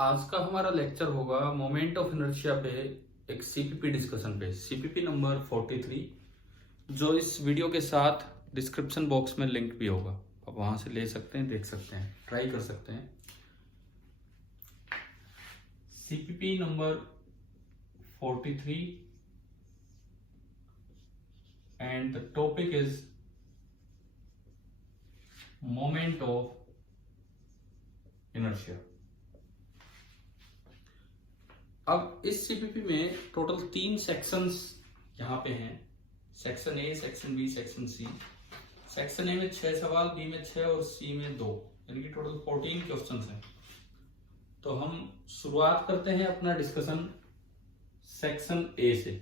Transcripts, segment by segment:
आज का हमारा लेक्चर होगा मोमेंट ऑफ इनर्शिया पे एक सीपीपी डिस्कशन पे सीपीपी नंबर 43 जो इस वीडियो के साथ डिस्क्रिप्शन बॉक्स में लिंक भी होगा। आप वहां से ले सकते हैं, देख सकते हैं, ट्राई कर सकते हैं। CPP number 43 and the topic is moment of inertia. अब इस सीपीपी में टोटल 3 सेक्शंस यहाँ पे हैं। Section A, section B, section C. Section A में 6 सवाल, बी में 6 और सी में 2, यानी कि टोटल 14 क्वेश्चंस हैं। तो हम शुरुआत करते हैं अपना डिस्कशन सेक्शन ए से।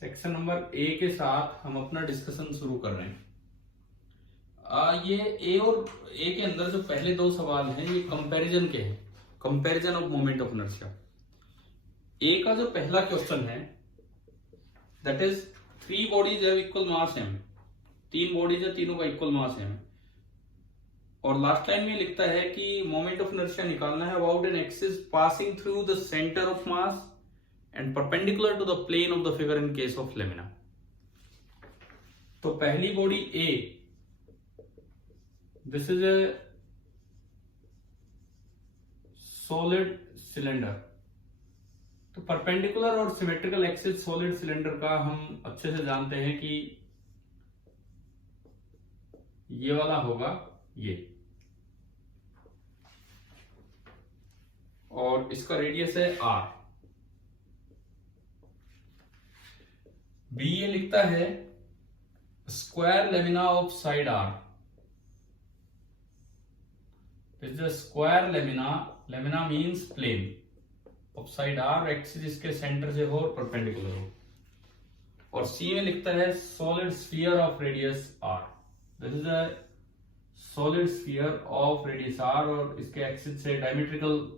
सेक्शन नंबर ए के साथ हम अपना डिस्कशन शुरू कर रहे हैं। ये ए और ए के अंदर जो पहले 2 सवाल हैं ये कंपैरिजन के हैं, comparison of moment of inertia. A का जो पहला क्वेश्चन है that is 3 bodies have equal mass m। 3 bodies है, तीनों का इक्वल मास m। और लास्ट लाइन में लिखता है कि मोमेंट ऑफ इनर्शिया निकालना है about an axis passing through the centre of mass and perpendicular to the plane of the figure in case of lamina. तो पहली body A, this is a solid cylinder. तो perpendicular और symmetrical axis solid cylinder का हम अच्छे से जानते हैं कि ये वाला होगा ये, और इसका रेडियस है r। बी ये लिखता है square lamina of side r। This is square lamina, lamina means plane of side r, axis इसके सेंटर से हो और परपेंडिकुलर हो। और सी में लिखता है solid sphere of radius r। This is a solid sphere of radius r, और इसके एक्सिस से डायमेट्रिकल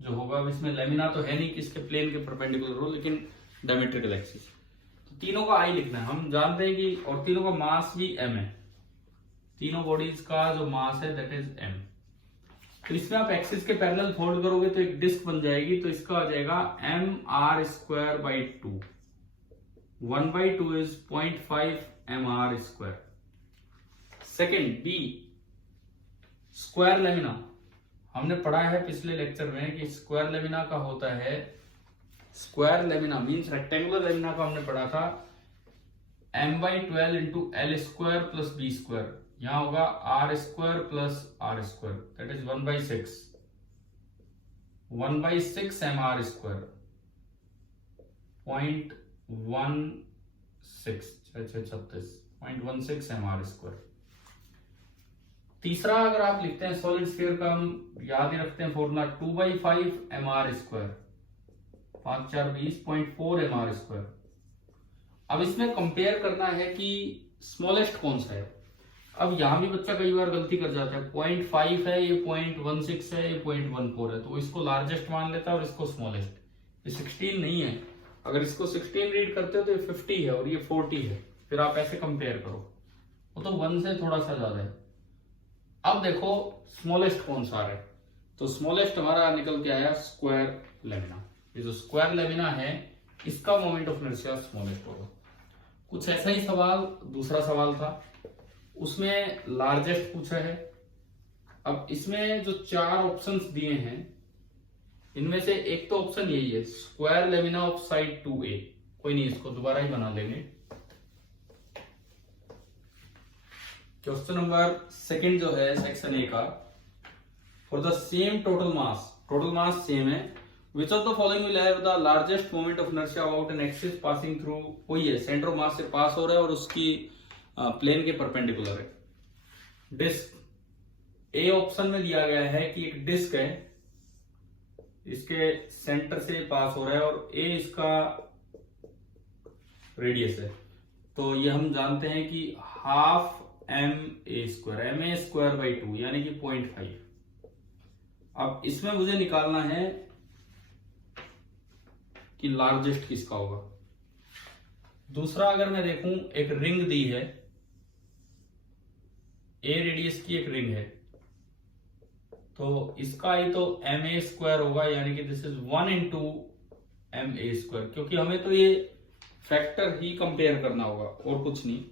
जो होगा, इसमें लेमिना तो है नहीं कि इसके प्लेन के परपेंडिकुलर हो, लेकिन डायमेट्रिकल एक्सिस। तो तीनों का आई लिखना है। हम जानते हैं कि, और तीनों का मास भी m है। तीनों बॉडीज का जो मास है दैट इज m। तो इसमें आप एक्सिस के पैरेलल फोल्ड करोगे तो एक डिस्क बन जाएगी। तो इसका आ जाएगा mr स्क्वायर बाई 2। 1/2 इज 0.5 mr square. Second B, square lamina. हमने पढ़ा है पिछले लेक्चर में कि स्क्वायर लेमिना का होता है, square lamina means rectangular lamina का हमने पढ़ा था m/12 into L square plus B square. यहां होगा r square plus r square, that is 1/6 mr square, 0.16 mr square. तीसरा अगर आप लिखते हैं सॉलिड स्फीयर का, हम याद ही रखते हैं formula 2/5 mr square, 5 4 20 0.4 mr square. अब इसमें कंपेयर करना है कि स्मॉलेस्ट कौन सा है। अब यहां भी बच्चा कई बार गलती कर जाता है, 0.5 है, ये 0.16 है, ये 0.14 है, तो इसको लार्जेस्ट मान लेता है और इसको स्मॉलेस्ट। ये 16 नहीं है। अगर इसको 16 रीड करते हो तो ये 50 है और ये 40 है। फिर आप ऐसे कंपेयर करो, वो तो 1 से थोड़ा सा ज्यादा है। अब देखो स्मॉलेस्ट कौन सा है, तो स्मॉलेस्ट हमारा निकल के आया स्क्वायर लेमिना। ये जो स्क्वायर लेमिना है इसका मोमेंट ऑफ इनर्शिया स्मॉलेस्ट होगा। कुछ ऐसा ही सवाल, दूसरा सवाल था, उसमें लार्जेस्ट पूछा है। अब इसमें जो 4 ऑप्शंस दिए हैं इनमें से एक तो ऑप्शन यही है, square lamina of side 2a। कोई नहीं, इसको दोबारा ही बना लेंगे। क्वेश्चन नंबर सेकंड जो है सेक्शन ए का, for the same total mass same है, which of the following will have the largest moment of inertia about an axis passing through. वही है, सेंटर ऑफ मास से पास हो रहा है और उसकी प्लेन के परपेंडिकुलर है। डिस्क ए ऑप्शन में दिया गया है कि एक डिस्क है, इसके सेंटर से पास हो रहा है और ए इसका रेडियस है। तो ये हम जानते हैं कि हाफ ma स्क्वायर बाई 2 यानी कि 0.5। अब इसमें मुझे निकालना है कि लार्जेस्ट किसका होगा। दूसरा अगर मैं देखूं, एक रिंग दी है, ए रेडियस की एक रिंग है, तो इसका आई तो एम ए स्क्वायर होगा, यानी कि this is 1 into M A square, क्योंकि हमें तो ये फैक्टर ही कंपेयर करना होगा और कुछ नहीं।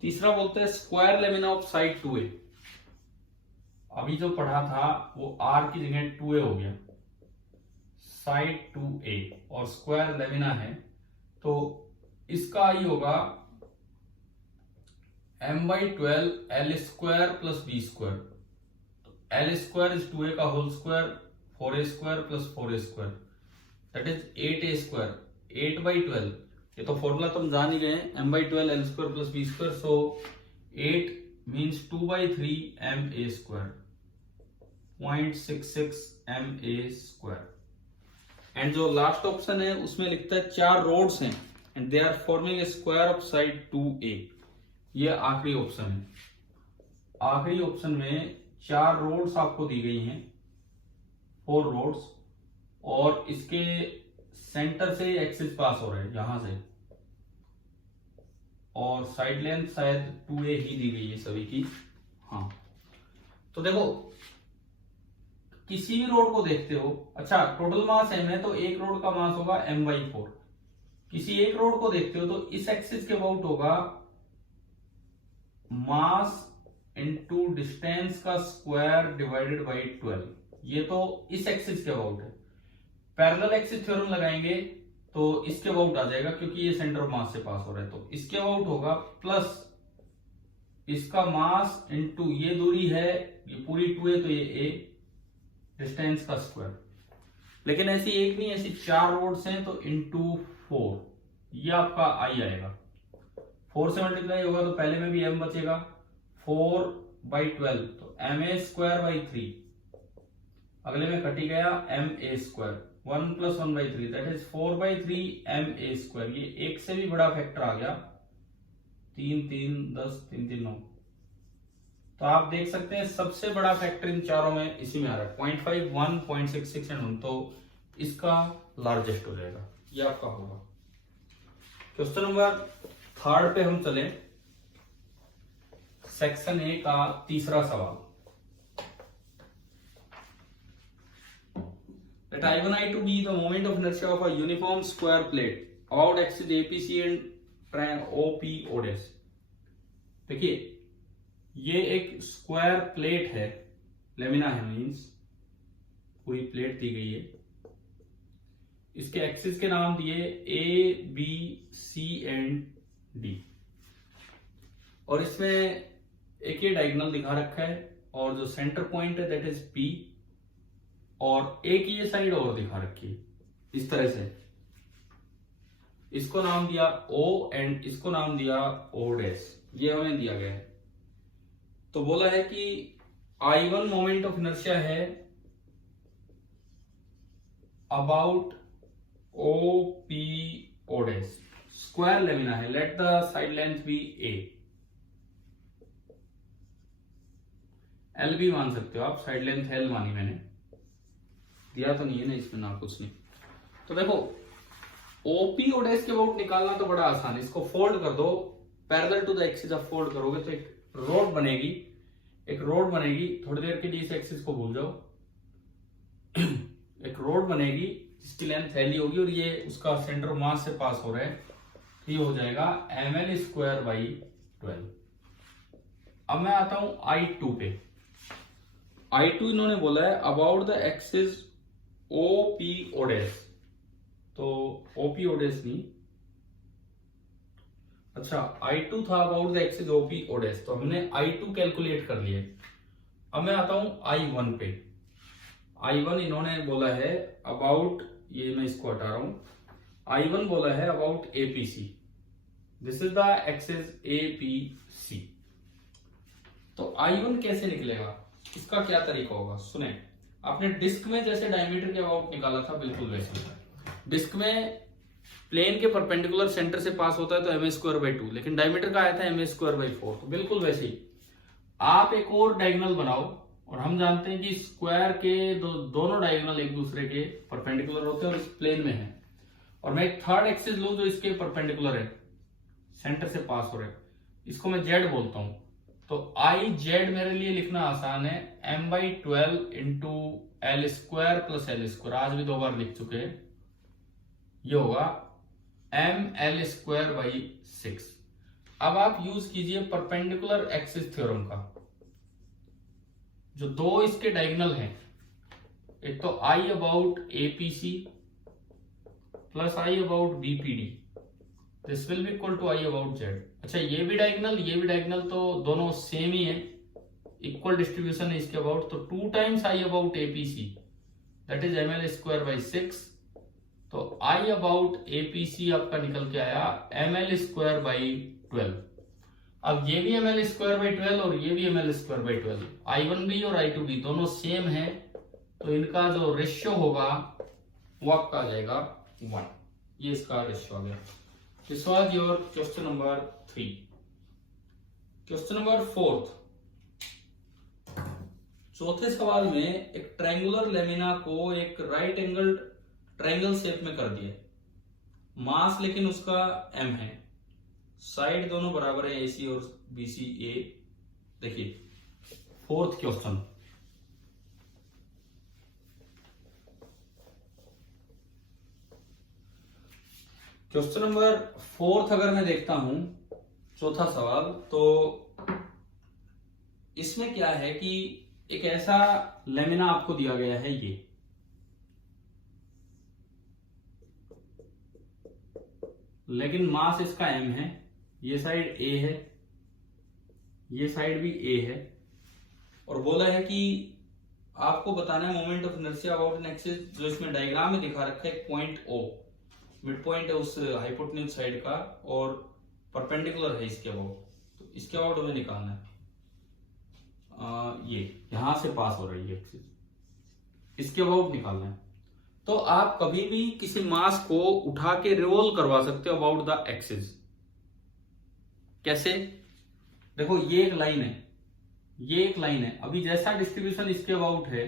तीसरा बोलते हैं square lamina of side 2a। अभी जो पढ़ा था वो r की जगह 2a हो गया, साइड 2a, और स्क्वायर लेमिना है तो इसका आई होगा m/12 l square plus b square. तो l स्क्वायर इज 2a का whole square, 4a square plus 4a square, that is 8a square. 8/12, ये तो फॉर्मूला तुम जान ही गए, m/12 l square plus b square, so 8 means 2/3 ma square, 0.66 ma square. And जो last option है उसमें लिखता है 4 रोड्स हैं and they are forming a square of side 2a। ये आखिरी ऑप्शन है। आखिरी ऑप्शन में 4 रोड्स आपको दी गई हैं, 4 रोड्स, और इसके सेंटर से एक्सिस पास हो रहा है यहां से, और साइड लेंथ शायद 2a ही दी गई है सभी की। हाँ, तो देखो किसी भी रोड को देखते हो, अच्छा टोटल मास m है तो एक रोड का मास होगा m/4। किसी एक रोड को देखते हो तो इस एक्सिस के अबाउट होगा मास इनटू डिस्टेंस का स्क्वायर डिवाइडेड बाई 12। ये तो इस एक्सिस के अबाउट है। पैरेलल एक्सिस थ्योरम लगाएंगे तो इसके अबाउट आ जाएगा, क्योंकि ये सेंटर ऑफ मास से पास हो रहा है, तो इसके अबाउट होगा प्लस इसका मास इनटू ये दूरी है, ये पूरी 2a तो ये a, डिस्टेंस का स्क्वायर। लेकिन ऐसी एक नहीं, ऐसी 4 रोड्स हैं तो इनटू 4, ये आपका आई आएगा। 4 से मल्टीप्लाई होगा तो पहले में भी m बचेगा, 4/12 तो ma स्क्वायर बाई 3, अगले में कटी गया ma square, 1 + 1/3 that is 4/3 ma square. ये एक से भी बड़ा फैक्टर आ गया, 3 3 10 3 3 9। तो आप देख सकते हैं सबसे बड़ा फैक्टर इन चारों में इसी में आ रहा है, 0.5 1 0.66 एंड 1, तो इसका लार्जेस्ट हो जाएगा, ये आपका होगा। क्वेश्चन नंबर 3 पे हम चले, सेक्शन ए का तीसरा सवाल। Let I1 I2 be the moment of inertia of a uniform square plate about axis APC and OPO'S। देखिए ये एक स्क्वायर प्लेट है, लेमिना है, मींस पूरी प्लेट दी गई है। इसके एक्सिस के नाम दिए A, B, C and D, और इसमें एक ये डायगोनल दिखा रखा है, और जो सेंटर पॉइंट है दैट इज P, और एक ये साइड और दिखा रखी है इस तरह से। इसको नाम दिया O एंड इसको नाम दिया O', ये हमें दिया गया है। तो बोला है कि I1 मोमेंट ऑफ इनर्शिया है अबाउट OPO', स्क्वायर लेमिना है, let the side length be A। L भी मान सकते हो आप, साइड लेंथ L मानी मैंने, दिया तो नहीं है ना इसमें, ना कुछ नहीं। तो देखो OPO' के अबाउट निकालना तो बड़ा आसान है, इसको फोल्ड कर दो, पैरेलल टू द एक्सिस आप फोल्ड करोगे तो एक रोड बनेगी, थोड़ी देर के लिए इस एक्सिस को भूल जाओ, एक रोड बनेगी जिसकी लेंथ L होगी, और ये उसका सेंटर ऑफ मास से पास हो रहा है, तो ये हो जाएगा ml स्क्वायर बाई 12। अब मैं आता हूं I2 पे। I2 इन्होंने बोला है अबाउट द एक्सिस OPO', तो OPO' नहीं, अच्छा I2 था अबाउट द एक्सिस OPO', तो हमने I2 कैलकुलेट कर लिया। अब मैं आता हूं I1 पे। I1 इन्होंने बोला है अबाउट, ये मैं इसको हटा रहा हूं, I1 बोला है about APC, this is the axis APC। तो I1 कैसे निकलेगा, इसका क्या तरीका होगा, सुने। आपने डिस्क में जैसे डायमीटर के अबाउट निकाला था, बिल्कुल वैसे डिस्क में प्लेन के परपेंडिकुलर सेंटर से पास होता है तो ma स्क्वायर बाई 2, लेकिन डायमीटर का आया था ma स्क्वायर बाई 4, तो बिल्कुल वैसे ही आप एक और डायगोनल बनाओ, और हम जानते हैं कि स्क्वायर के दोनों डायगोनल एक दूसरे के परपेंडिकुलर होते हैं और इस प्लेन में है, और मैं एक थर्ड एक्सिस लूं जो इसके परपेंडिकुलर है, सेंटर से पास हो रहा है, इसको मैं जेड बोलता हूं। तो आई जेड मेरे लिए लिखना आसान है, m/12 into L square plus L square, आज भी 2 बार लिख चुके हैं, ये होगा ml²/6। अब आप यूज कीजिए परपेंडिकुलर एक्सिस थ्योरम का। जो दो इसके डायगोनल हैं, एक तो I about APC plus I about BPD, this will be equal to I about Z. अच्छा, ये भी डायगोनल तो दोनों सेम ही है, इक्वल डिस्ट्रीब्यूशन है इसके अबाउट, तो 2 times I about APC that is ml²/6। तो आई अबाउट एपीसी आपका निकल के आया ml²/12। अब ये भी ml²/12 और ये भी ml²/12, I1b और I2b दोनों सेम है, तो इनका जो रेशियो होगा वो आपका आ जाएगा 1। ये इसका रेशियो आ गया। This was your question number 3। Question number 4, चौथे सवाल में एक ट्रायंगुलर लेमिना को एक राइट एंगल ट्रायंगल शेप में कर दिया, मास लेकिन उसका m है, साइड दोनों बराबर है AC और BC A। देखिए 4th क्वेश्चन, क्वेश्चन नंबर 4 अगर मैं देखता हूं, चौथा सवाल, तो इसमें क्या है कि एक ऐसा लेमिना आपको दिया गया है, ये लेकिन मास इसका m है, ये साइड A है, ये साइड भी A है, और बोला है कि आपको बताना है moment of inertia about an axis, जो इसमें डायग्राम में दिखा रखा है पॉइंट O, मिड पॉइंट है उस हाइपोटेन्यूज साइड का और परपेंडिकुलर है इसके अबाउट, तो इसके अबाउट हमें निकालना है। ये यहां से पास हो रही है एक्सिस, इसके अबाउट निकालना है। तो आप कभी भी किसी मास को उठा के रिवॉल्व करवा सकते हो अबाउट द एक्सिस। कैसे? देखो ये एक लाइन है, ये एक लाइन है, अभी जैसा डिस्ट्रीब्यूशन इसके अबाउट है,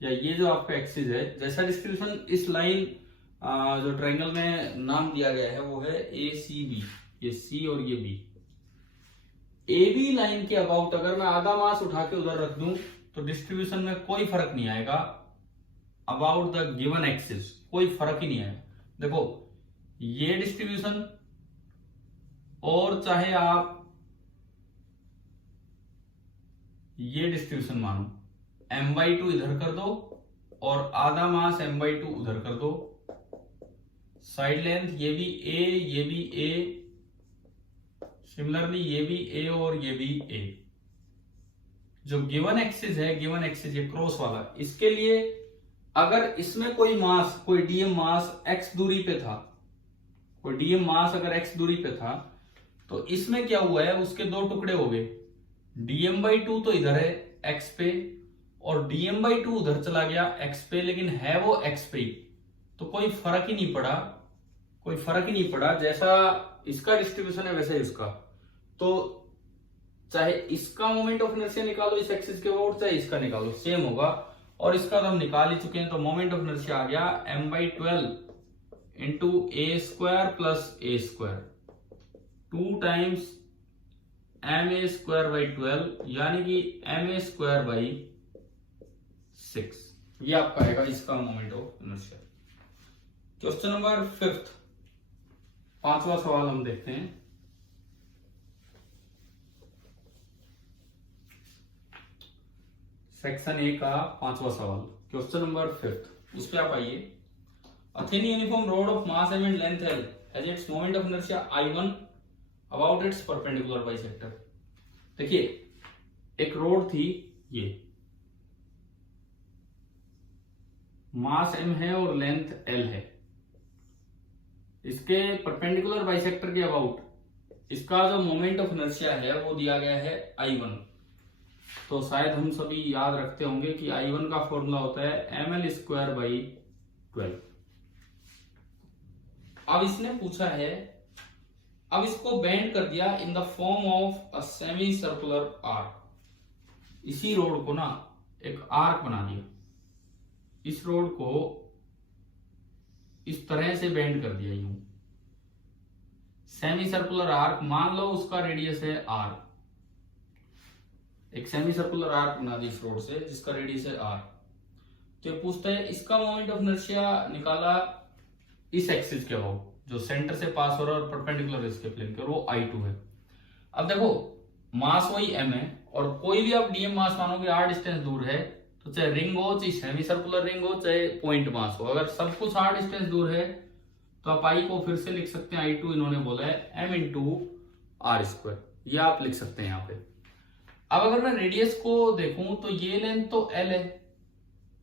या ये जो आपका एक्सिस है, जैसा डिस्ट्रीब्यूशन इस लाइन जो ट्रायंगल में नाम दिया गया है वो है ACB, ये C और ये B। AB लाइन के अबाउट अगर मैं आधा मास उठा के उधर रख दूं तो डिस्ट्रीब्यूशन में कोई फर्क नहीं आएगा, अबाउट द गिवन एक्सिस कोई फर्क ही नहीं आएगा। देखो ये डिस्ट्रीब्यूशन, और चाहे आप ये डिस्ट्रीब्यूशन मानो, m/2 इधर कर दो और आधा मास m/2 उधर कर दो, साइड लेंथ ये भी A, ये भी A, सिमिलरली ये भी A और ये भी A। जो गिवन एक्सिस है, गिवन एक्सिस ये क्रॉस वाला, इसके लिए अगर इसमें कोई मास, कोई dm मास x दूरी पे था, कोई dm मास अगर x दूरी पे था, तो इसमें क्या हुआ है, उसके दो टुकड़े हो गए, dm/2 तो इधर है x पे और dm/2 उधर चला गया x पे, लेकिन है वो x पे ही, तो कोई फर्क ही नहीं पड़ा, कोई फर्क ही नहीं पड़ा। जैसा इसका डिस्ट्रीब्यूशन है वैसे इसका, तो चाहे इसका मोमेंट ऑफ इनर्शिया निकालो इस एक्सिस के अबाउट, चाहे इसका निकालो, सेम होगा। और इसका तो हम निकाल ही चुके हैं, तो मोमेंट ऑफ इनर्शिया आ गया m/12 into A² plus A², 2 times ma²/12 यानी कि ma²/6। ये आपका आएगा इसका moment of inertia. Question number 5, 5वां सवाल हम देखते हैं। सेक्शन ए का 5वां सवाल, क्वेश्चन नंबर 5, उस पे आप आइए। A thin uniform rod of mass m and length L has its moment of inertia I1 about its perpendicular bisector। देखिए एक रोड थी, ये मास m है और लेंथ L है, इसके परपेंडिकुलर बाइसेक्टर के अबाउट इसका जो मोमेंट ऑफ इनर्शिया है वो दिया गया है I1। तो शायद हम सभी याद रखते होंगे कि I1 का फॉर्मूला होता है ml²/12। अब इसने पूछा है, अब इसको बेंड कर दिया in the form of a semi circular arc. इसी रोड को ना एक आर्क बना दिया, इस रोड को इस तरह से बेंड कर दिया, यूं सेमी सर्कुलर आर्क, मान लो उसका रेडियस है r। एक सेमी सर्कुलर आर्क बना दी इस रोड से जिसका रेडियस है r। तो ये पूछता है इसका मोमेंट ऑफ इनर्शिया निकाला इस एक्सिस के अबाउट, जो सेंटर से पास हो रहा है और परपेंडिकुलर इसके प्लेन के, और वो I2 है। अब देखो मास वही m है, और कोई भी आप dm मास मानोगे r डिस्टेंस दूर है, तो चाहे रिंग हो, चाहे सेमी सर्कुलर रिंग हो, चाहे पॉइंट मास हो, अगर सब कुछ r डिस्टेंस दूर है तो आप I को फिर से लिख सकते हैं I2 इन्होंने बोला है m इंटू आर स्क्वायर, ये आप लिख सकते हैं यहाँ पे। अब अगर मैं रेडियस को देखूं तो ये लेंथ तो L है,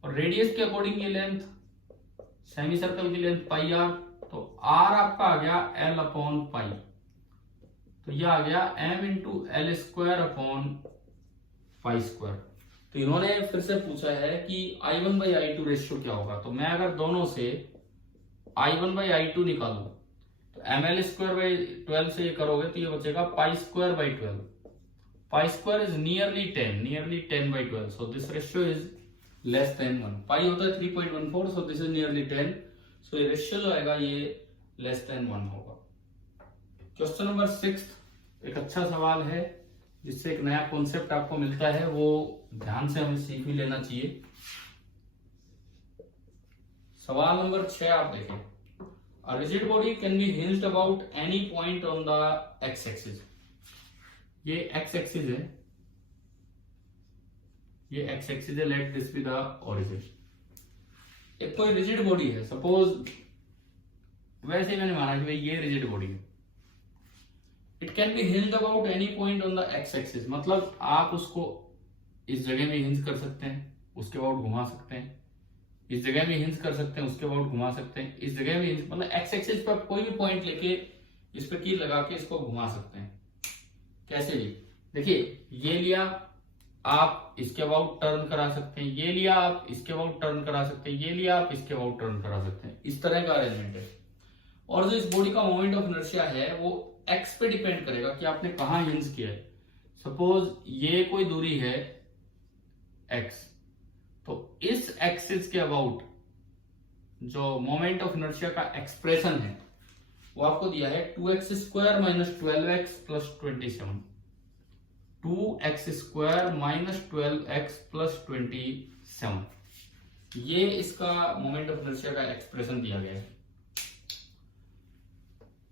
और रेडियस के अकॉर्डिंग ये लेंथ सेमी सर्कल की लेंथ पाई आर, तो R आपका आ गया L अपॉन पाई, तो ये आ गया m into L square upon pi square. तो इन्होंने फिर से पूछा है कि I1 बाई I2 रेशियो क्या होगा, तो मैं अगर दोनों से I1 बाई I2 निकालू तो ml स्क्वायर बाई 12 से ये करोगे तो ये बचेगा pi square by 12। Pi square is nearly 10 by 12, so this ratio is less than 1। पाई होता है 3.14, सो दिस इज नियरली 10, सो ये रेशियो जो आएगा ये लेस देन 1 होगा। क्वेश्चन नंबर 6 एक अच्छा सवाल है जिससे एक नया कॉन्सेप्ट आपको मिलता है, वो ध्यान से हमें सीख भी लेना चाहिए। सवाल नंबर 6 आप देखें, A rigid body can be hinged about any point on the x-axis। ये x-axis है, ये x-axis है, let this be the origin। एक कोई rigid body है, सपोज वैसे मैंने माना कि भाई ये rigid body है। It can be hinged about any point on the x-axis, मतलब आप उसको इस जगह में हिंज कर सकते हैं, उसके अबाउट घुमा सकते हैं, इस जगह में हिंज कर सकते हैं, उसके अबाउट घुमा सकते हैं, इस जगह में हिंज, मतलब एक्स एक्सिस पर कोई भी पॉइंट लेके इस पे कील लगा के इसको घुमा सकते हैं। कैसे भी देखिए, ये लिया आप इसके अबाउट टर्न करा सकते हैं, ये लिया आप इसके अबाउट टर्न करा सकते हैं, ये लिया आप इसके अबाउट टर्न करा सकते हैं, इस तरह का अरेंजमेंट है। और जो इस बॉडी का मोमेंट ऑफ इनर्शिया है वो एक्स पे डिपेंड करेगा कि आपने कहाँ हिंज किया है। सपोज ये कोई दूरी है एक्स, तो इस एक्सिस के अबाउट जो मोमेंट ऑफ इनर्शिया का एक्सप्रेशन है वो आपको दिया है 2x square minus 12x plus 27। 2x square minus 12x plus 27, ये इसका मोमेंट ऑफ इनर्शिया का एक्सप्रेशन दिया गया है।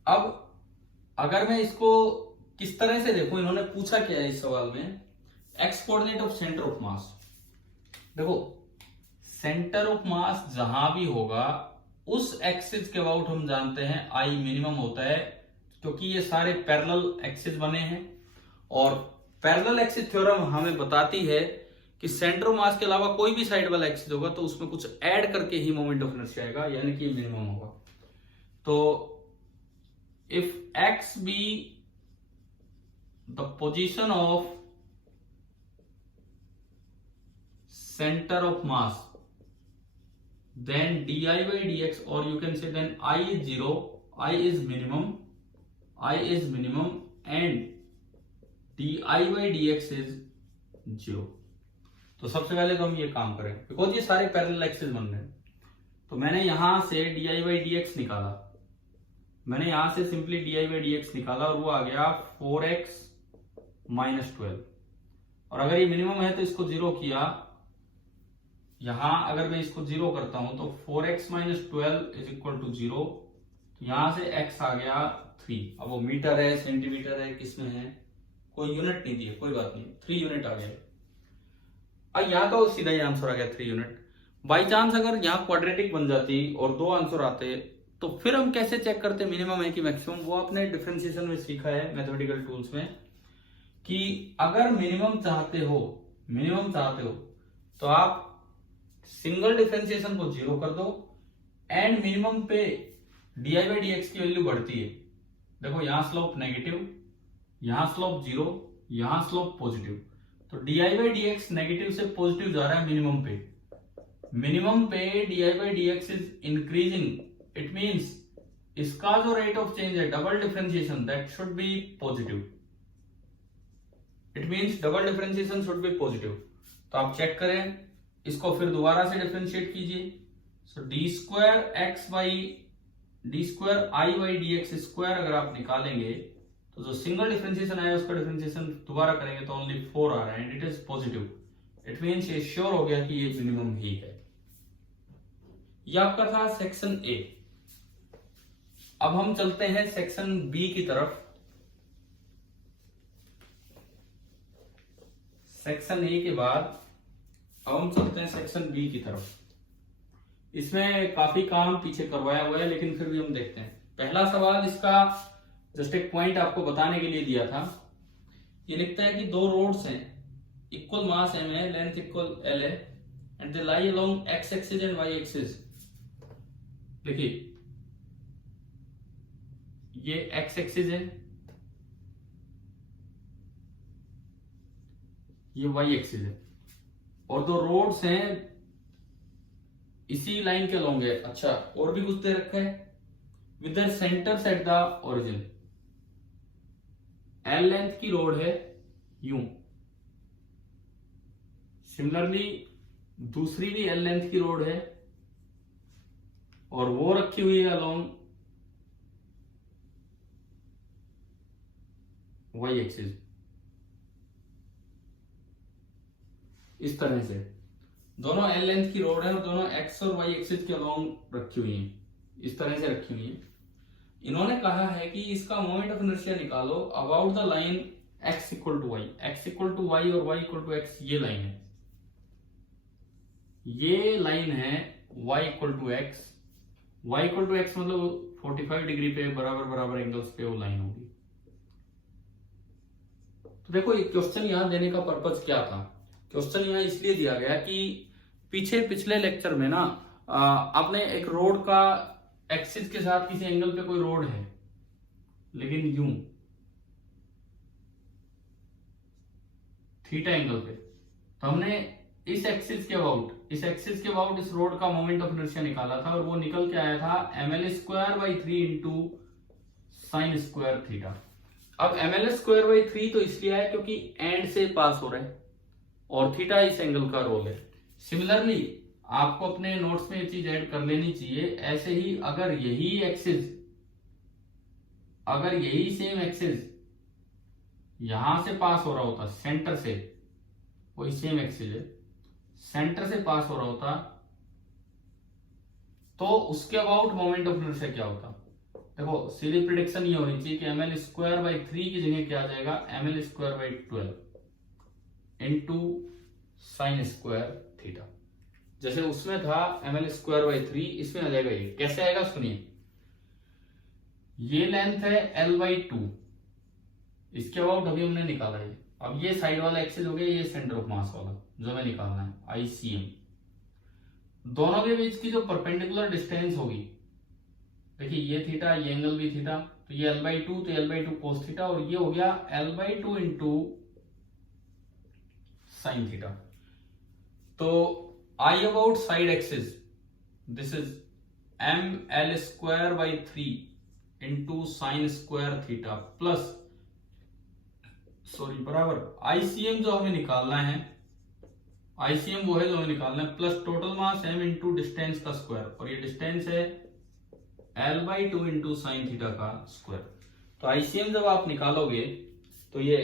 अब अगर मैं इसको किस तरह से देखूं, इन्होंने पूछा क्या है इस सवाल में, x coordinate of centre of मास। देखो सेंटर ऑफ मास जहां भी होगा उस एक्सिस के अबाउट हम जानते हैं आई मिनिमम होता है, क्योंकि ये सारे पैरेलल एक्सिस बने हैं, और पैरेलल एक्सिस थ्योरम हमें बताती है कि सेंटर ऑफ मास के अलावा कोई भी साइड वाला एक्सिस होगा तो उसमें कुछ ऐड करके ही मोमेंट ऑफ इनर्शिया आएगा, यानी कि मिनिमम होगा। तो if x be the position of center of mass, then di by dx, or you can say then I is 0, I is minimum, and di by dx is 0। तो सबसे पहले तो हम ये काम करें, बिकॉज ये सारे पैरेलल एक्सिस बन रहे हैं, तो मैंने यहां से di by dx निकाला, मैंने यहां से सिंपली di by dx निकाला और वो आ गया 4x माइनस 12। और अगर ये मिनिमम है तो इसको 0 किया, यहां अगर मैं इसको 0 करता हूं तो 4x minus 12 is equal to 0, यहां से x आ गया 3। अब वो मीटर है, सेंटीमीटर है, किसमें है, कोई यूनिट नहीं दिए, कोई बात नहीं, 3 यूनिट आ गया। अब यहाँ तो सीधा ही आंसर आ गया 3 यूनिट। बाई चांस अगर यहाँ क्वाड्रेटिक बन जाती और 2 आंसर आते तो फिर हम कैसे चेक करते मिनिमम है कि मैक्सिमम, वो आपने डिफरेंशिएशन में सीखा है मैथमेटिकल टूल्स में, कि अगर मिनिमम चाहते हो तो आप सिंगल डिफरेंशिएशन को 0 कर दो, एंड मिनिमम पे D I by D x की वैल्यू बढ़ती है। देखो यहां स्लोप नेगेटिव, यहां स्लोप 0, यहां स्लोप पॉजिटिव, तो D I by D x negative से पॉजिटिव जा रहा है मिनिमम पे D I by D x is increasing, it means इसका जो रेट ऑफ चेंज है double differentiation that should be positive, it means double differentiation should be positive. तो आप चेक करें, इसको फिर दोबारा से डिफरेंशिएट कीजिए, so D square X by D square I by D X square अगर आप निकालेंगे तो जो सिंगल डिफरेंशिएशन आया उसका डिफरेंशिएशन दोबारा करेंगे तो ओनली 4 आ रहा है and it is positive. It means ये श्योर हो गया कि ये मिनिमम ही है। ये आपका था सेक्शन ए। अब हम चलते हैं सेक्शन बी की तरफ। सेक्शन ए के बाद अब हम चलते हैं सेक्शन बी की तरफ। इसमें काफी काम पीछे करवाया हुआ है लेकिन फिर भी हम देखते हैं। पहला सवाल इसका जस्ट एक पॉइंट आपको बताने के लिए दिया था। ये लिखता है कि दो रोड्स हैं, इक्वल मास एम है, लेंथ इक्वल एल है and they lie along X axis and Y axis. देखिए ये एक्स एक्सिस है, ये वाई एक्सिस है और दो रोड्स हैं इसी लाइन के अलोंग है। अच्छा और भी कुछ दे रखा है, with the centres at the origin. L length की रोड है यूं, सिमिलरली दूसरी भी एल लेंथ की रोड है और वो रखी हुई है अलोंग वाई एक्सिस। इस तरह से दोनों एल लेंथ की रोड है और दोनों एक्स और वाई एक्सिस के अलोंग रखी हुई हैं, इस तरह से रखी हुई हैं। इन्होंने कहा है कि इसका मोमेंट ऑफ इनर्शिया निकालो about the line x equal to Y. X equal to Y और y इक्वल टू एक्स, ये लाइन है, ये लाइन है y equal to X. y equal to X मतलब 45 डिग्री पे बराबर बराबर एंगल्स पे वो लाइन होगी। तो देखो ये क्वेश्चन यहां देने का पर्पज क्या था। क्वेश्चन यहां इसलिए दिया गया कि पिछले लेक्चर में ना आपने एक रोड का एक्सिस के साथ किसी एंगल पे कोई रोड है लेकिन यूं थीटा एंगल पे, तो हमने इस एक्सिस के अबाउट इस रोड का मोमेंट ऑफ इनर्शिया निकाला था और वो निकल के आया था ml²/3 इंटू sin² थीटा। अब ml²/3 तो इसलिए है क्योंकि एंड से पास हो रहा है और थीटा इस एंगल का रोल है। सिमिलरली आपको अपने नोट्स में ये चीज ऐड कर लेनी चाहिए। ऐसे ही अगर यही सेम एक्सिस यहां से पास हो रहा होता, सेंटर से, वही सेम एक्सिस है, सेंटर से पास हो रहा होता तो उसके अबाउट मोमेंट ऑफ इनर्शिया क्या होता। देखो सीधी प्रिडिक्शन ये होनी चाहिए कि ml²/3 की जगह क्या आ जाएगा, ml²/12 इंटू sin² थीटा। जैसे उसमें था ml²/3, इसमें आ जाएगा ये। कैसे आएगा सुनिए, ये लेंथ है l/2, इसके अबाउट अभी हमने निकाला है। अब ये साइड वाला एक्सिस हो गया, ये सेंटर ऑफ मास वाला जो हमें निकालना है ICM। दोनों के बीच की जो परपेंडिकुलर डिस्टेंस होगी, देखिए ये थीटा, ये एंगल भी थीटा, तो ये l/2 तो l/2 cos थीटा और ये हो गया l/2 इंटू साइन थीटा। तो I about side axis, this is ml²/3 into sin² theta plus बराबर ICM जो हमें निकालना है, ICM वो है जो हमें निकालना है, plus total mass m into distance का स्क्वायर, और ये डिस्टेंस है l/2 इंटू साइन थीटा का स्क्वायर। तो ICM जब आप निकालोगे तो ये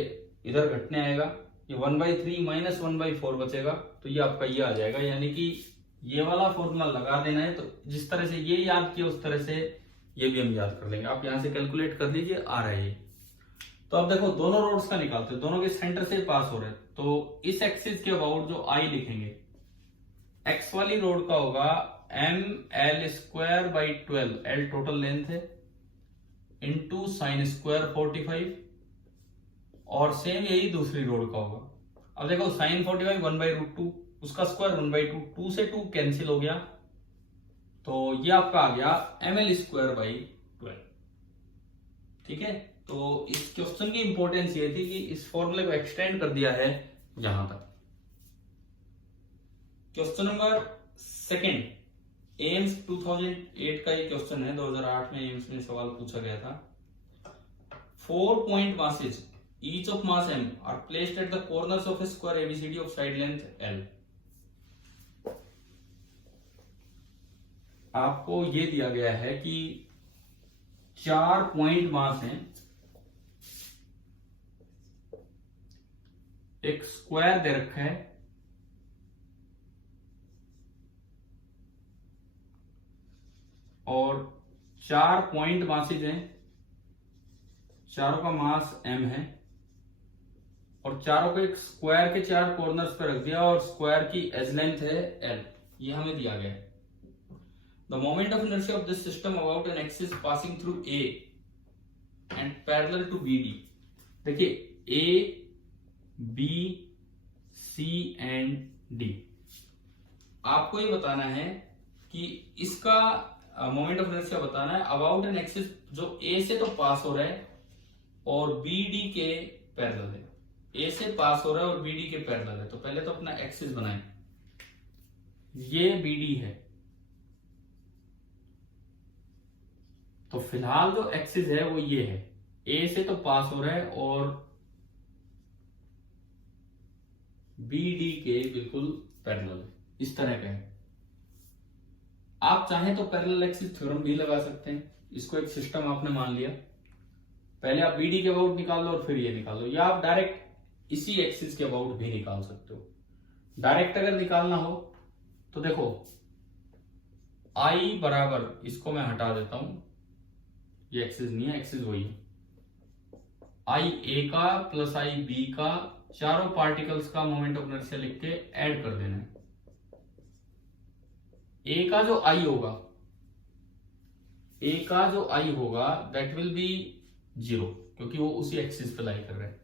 इधर घटने आएगा, ये 1/3 माइनस 1/4 बचेगा, तो ये आपका ये आ जाएगा। यानी कि ये वाला फॉर्मूला लगा देना है, तो जिस तरह से ये याद किया उस तरह से ये भी हम याद कर लेंगे। आप यहां से कैलकुलेट कर लीजिए, आ रहा है ये। तो अब देखो दोनों रोड्स का निकालते हैं, दोनों के सेंटर से पास हो रहे हैं, तो इस एक्सिस के अबाउट जो I लिखेंगे, एक्स वाली रोड का होगा ml²/12, L टोटल लेंथ है, इंटू sin² 45, और सेम यही दूसरी रोड का होगा। अब देखो sin 45 1/√2, उसका स्क्वायर 1/2, 2 से 2 कैंसिल हो गया, तो ये आपका आ गया ml²/12। ठीक है, तो इस क्वेश्चन की इंपॉर्टेंस ये थी कि इस फॉर्मूले को एक्सटेंड कर दिया है यहां तक। क्वेश्चन नंबर सेकंड, एम्स 2008 का ये क्वेश्चन है, 2008 में एम्स में सवाल पूछा गया था। 4 point masses each of mass m are placed at the corners of a square ABCD of side length L। आपको ये दिया गया है कि 4 पॉइंट मास हैं एक स्क्वायर दे रखा है और 4 पॉइंट मासेज हैं, चारों का मास m है और चारों को एक स्क्वायर के 4 कॉर्नर्स पे रख दिया और स्क्वायर की एज लेंथ है l, ये हमें दिया गया है। The moment of inertia of this system about an axis passing through a and parallel to BD। देखिए A, B, C and D, आपको ये बताना है कि इसका मोमेंट ऑफ इनर्शिया बताना है अबाउट एन एक्सिस जो A से तो पास हो रहा है और BD के पैरेलल है। A से पास हो रहा है और BD के पैरेलल है। तो पहले तो अपना एक्सिस बनाएं, ये BD है। तो फिलहाल जो एक्सिस है वो ये है, A से तो पास हो रहा है और BD के बिल्कुल पैरेलल है, इस तरह का है। आप चाहें तो पैरेलल एक्सिस थ्योरम भी लगा सकते हैं। इसको एक सिस्टम आपने मान लिया, पहले आप BD के अबाउट निकाल लो और फिर ये निकाल लो, या आप डायरेक्ट इसी एक्सिस के अबाउट भी निकाल सकते हो। डायरेक्ट अगर निकालना हो तो देखो I बराबर, इसको मैं हटा देता हूं, ये एक्सिस नहीं है, एक्सिस वही है, I A का प्लस I B का, चारों पार्टिकल्स का मोमेंट ऑफ इनर्शिया लिख के ऐड कर देना है। A का जो I होगा, A का जो I होगा दैट विल बी 0 क्योंकि वो उसी एक्सिस पे लाई कर रहा है।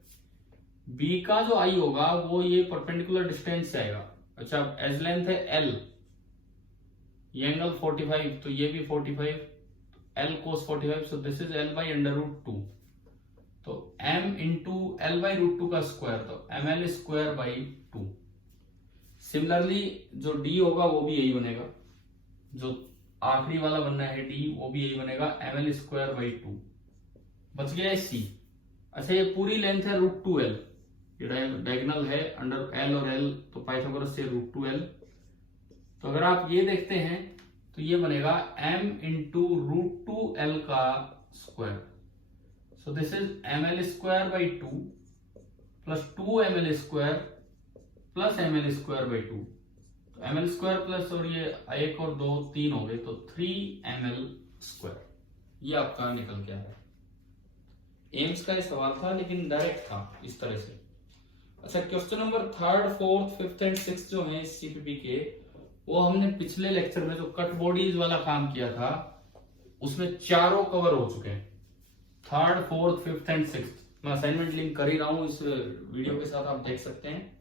B का जो I होगा वो ये परपेंडिकुलर डिस्टेंस से आएगा। अच्छा, एज लेंथ है L, ये एंगल 45, तो ये भी 45, L cos 45, so this is L by under root 2। तो m into L by root 2 का स्क्वायर, तो ml स्क्वायर बाई 2। सिमिलरली जो D होगा वो भी यही बनेगा, जो आखिरी वाला बनना है D वो भी यही बनेगा, ml स्क्वायर बाई 2। बच गया है C। अच्छा, ये पूरी लेंथ है रूट 2L, ये डायगोनल है अंडर L और L, तो पाइथागोरस से रूट 2L। तो अगर आप ये देखते हैं तो ये बनेगा m इंटू रूट 2L का square, so this is ml square by 2 plus 2ml square plus ml square by 2। तो ml स्क्वायर प्लस और ये 1 और 2 3 हो गए, तो 3ml स्क्वायर, ये आपका निकल के आया। एम्स का ये सवाल था लेकिन डायरेक्ट था इस तरह से। अच्छा, question number 3rd, 4th, 5th and 6th जो है CPP के, वो हमने पिछले लेक्चर में जो कट बॉडीज वाला काम किया था उसमें चारों कवर हो चुके हैं। 3rd, 4th, 5th and 6th मैं असाइनमेंट लिंक कर ही रहा हूं इस वीडियो के साथ, आप देख सकते हैं।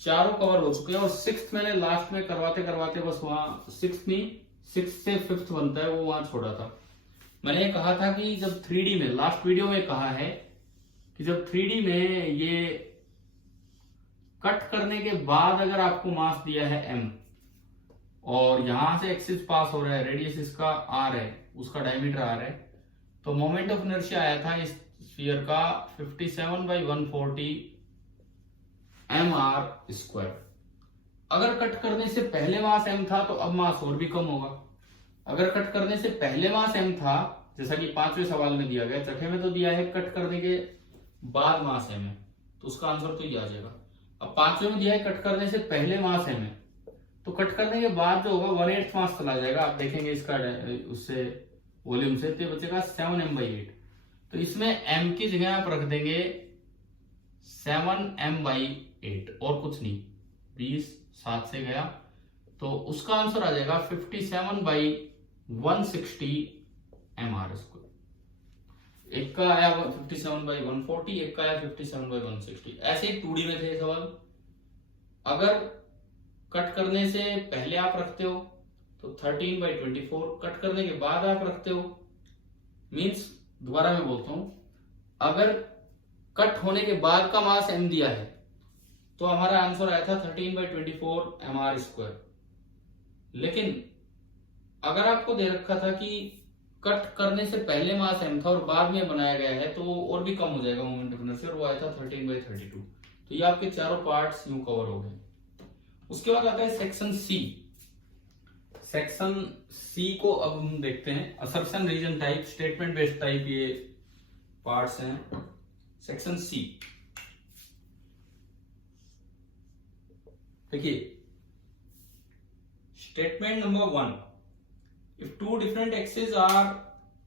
चारों कवर हो चुके हैं और 6th मैंने लास्ट में करवाते करवाते बस वहां 6th नहीं, 6th से 5th बनता है वो वहां छोड़ा था। मैंने ये कहा था कि जब 3D में, लास्ट वीडियो में कहा है कि जब 3D में ये कट करने के बाद अगर आपको मास दिया है m और यहां से एक्सिस पास हो रहा है, रेडियस इसका r है, उसका डायमीटर r है, तो मोमेंट ऑफ इनर्शिया आया था इस स्फीयर का 57/140 mr स्क्वायर। अगर कट करने से पहले मास m था तो अब मास और भी कम होगा। अगर कट करने से पहले मास m था, जैसा कि 5वें सवाल में दिया गया, छठे में तो दिया है कट करने के बाद मास m है, तो उसका आंसर तो ये आ जाएगा। अब 5वें में दिया है कट करने से पहले मास m है, तो कट करने के बाद जो होगा 1/8 मास चला जाएगा, आप देखेंगे इसका उससे वॉल्यूम से, तो बचेगा 7m/8। तो इसमें m की जगह आप रख देंगे 7m/8 और कुछ नहीं, 20 7 से गया, तो उसका आंसर आ जाएगा 57/160 mr स्क्वायर। एक का आया 57/140, एक का आया 57/160। ऐसे ही 2D में थे सवाल। अगर कट करने से पहले आप रखते हो तो 13/24, कट करने के बाद आप रखते हो, मींस दोबारा मैं बोलता हूं, अगर कट होने के बाद का मास m दिया है तो हमारा आंसर आया था 13/24 mr स्क्वायर। लेकिन अगर आपको दे रखा था कि कट करने से पहले मास m था और बाद में बनाया गया है, तो और भी कम हो जाएगा मोमेंट ऑफ इनर्शिया, और वो आया था 13/32। तो ये आपके चारों पार्ट्स यूं कवर हो गए। उसके बाद आता है सेक्शन सी। सेक्शन सी को अब हम देखते हैं। Assertion, reason type, statement based type, ये पार्ट्स हैं। सेक्शन सी, देखिए statement number 1, if two different axis are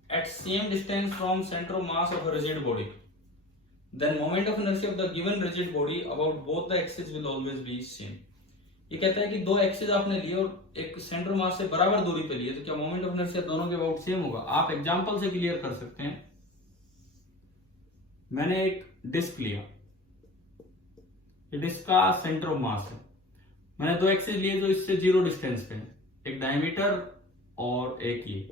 at same distance from center of mass of a rigid body, then moment of inertia of the given rigid body about both the axes will always be same. ये कहता है कि दो axis आपने लिए और एक centre mass से बराबर दूरी पे लिए, तो क्या मोमेंट ऑफ इनर्शिया दोनों के अबाउट सेम होगा? आप एग्जांपल से क्लियर कर सकते हैं। मैंने एक डिस्क लिया, ये डिस्क का सेंटर ऑफ मास है, मैंने दो एक्सिस लिए जो इससे 0 डिस्टेंस पे है, एक डायमीटर और एक ये।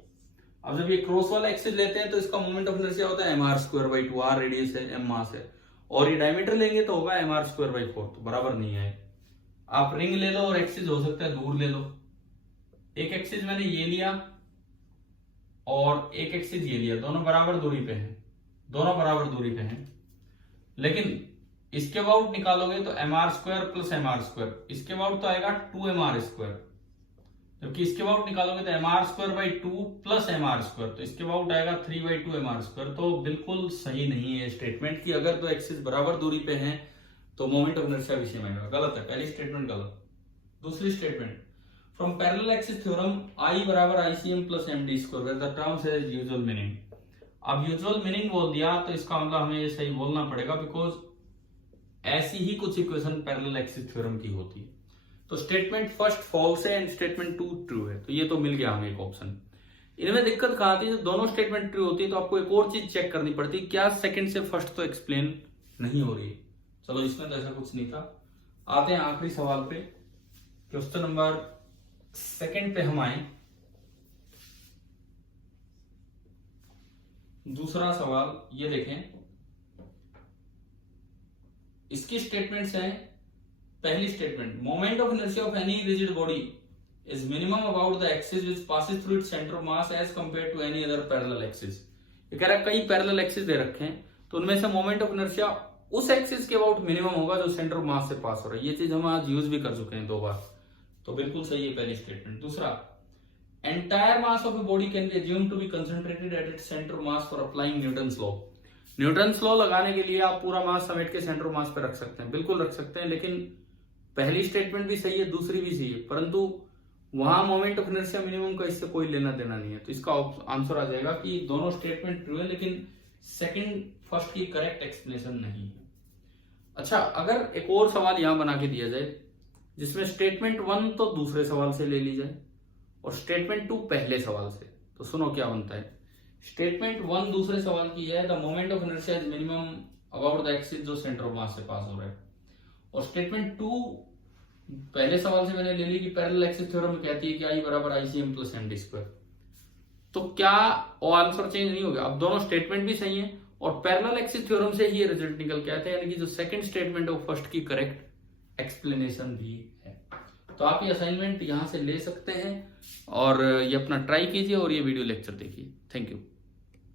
अब जब ये क्रॉस वाला एक्सिस लेते हैं तो इसका मोमेंट ऑफ इनर्शिया होता है mr²/2, r रेडियस है, m मास है, और ये डायमीटर लेंगे तो होगा mr²/4, तो बराबर नहीं है। आप रिंग ले लो और एक्सिस हो सकता है दूर ले लो। एक एक्सिस मैंने ये लिया और एक एक्सिस ये लिया, दोनों बराबर दूरी पे हैं, दोनों बराबर दूरी पे हैं, लेकिन इसके अबाउट निकालोगे तो mr² + mr², इसके अबाउट तो आएगा 2mr², जबकि इसके अबाउट निकालोगे तो mr²/2 + mr², तो इसके अबाउट आएगा 3/2 mr²। तो बिल्कुल सही नहीं है स्टेटमेंट कि अगर दो एक्सिस बराबर दूरी पे हैं तो मोमेंट ऑफ इनर्शिया भी सेम आएगा। गलत है, पहली स्टेटमेंट गलत। दूसरी statement, from parallel axis theorem I = ICM + MD², where the terms has usual meaning. अब यूजुअल मीनिंग बोल दिया तो इसका मतलब हमें ये सही बोलना पड़ेगा, बिकॉज ऐसी ही कुछ इक्वेशन पैरेलल एक्सिस थ्योरम की होती है। तो स्टेटमेंट फर्स्ट फॉल्स है एंड स्टेटमेंट 2 ट्रू है, तो ये तो मिल गया हमें एक ऑप्शन। इनमें दिक्कत कहाँ आती है? जब दोनों स्टेटमेंट ट्रू होती है तो आपको एक और चीज चेक करनी पड़ती है, क्या सेकंड से फर्स्ट तो एक्सप्लेन नहीं हो रही है। चलो इसमें तो ऐसा कुछ नहीं था। आते हैं आखिरी सवाल पे, क्वेश्चन नंबर 2 पे हम आए। दूसरा सवाल ये देखें, इसकी स्टेटमेंट्स हैं। पहली statement, moment of inertia of any rigid body is minimum about the axis which passes through its centre of mass as compared to any other parallel axis. ये कह रहा है कई पैरेलल एक्सिस दे रखे हैं, तो उनमें से मोमेंट ऑफ इनर्शिया उस एक्सिस के अबाउट मिनिमम होगा जो सेंटर ऑफ मास से पास हो रहा है। ये चीज हम आज यूज भी कर चुके हैं 2 बार, तो बिल्कुल सही है पहली स्टेटमेंट। दूसरा, entire mass of a body can be assumed to be concentrated at its centre of mass for applying Newton's law. Newton's law लगाने के लिए आप पूरा मास समेट के सेंटर ऑफ मास पे रख सकते हैं, बिल्कुल रख सकते हैं, लेकिन पहली स्टेटमेंट भी सही है, दूसरी भी सही है, परंतु वहां मोमेंट ऑफ इनर्शिया मिनिमम का इससे कोई लेना देना नहीं है। तो इसका आंसर आ जाएगा कि दोनों स्टेटमेंट ट्रू है, लेकिन सेकंड फर्स्ट की करेक्ट एक्सप्लेनेशन नहीं है। अच्छा, अगर एक और सवाल यहां बना के दिया जाए जिसमें स्टेटमेंट 1 तो दूसरे सवाल से ले ली जाए और स्टेटमेंट 2 पहले सवाल से, तो सुनो क्या बनता है। स्टेटमेंट 1 दूसरे सवाल की है, the moment of inertia is minimum about the axis जो सेंटर ऑफ मास से पास हो रहा है, और स्टेटमेंट 2 पहले सवाल से मैंने ले ली कि पैरेलल एक्सिस थ्योरम कहती है कि I = ICM + MD²। तो क्या वो आंसर चेंज नहीं हो गया? अब दोनों स्टेटमेंट भी सही है और पैरेलल एक्सिस थ्योरम से ही ये रिजल्ट निकल के आते हैं, यानी कि जो सेकंड स्टेटमेंट है वो फर्स्ट की करेक्ट एक्सप्लेनेशन भी है। तो आप ये असाइनमेंट यहां से ले सकते हैं और ये अपना ट्राई कीजिए और ये वीडियो लेक्चर देखिए। Thank you.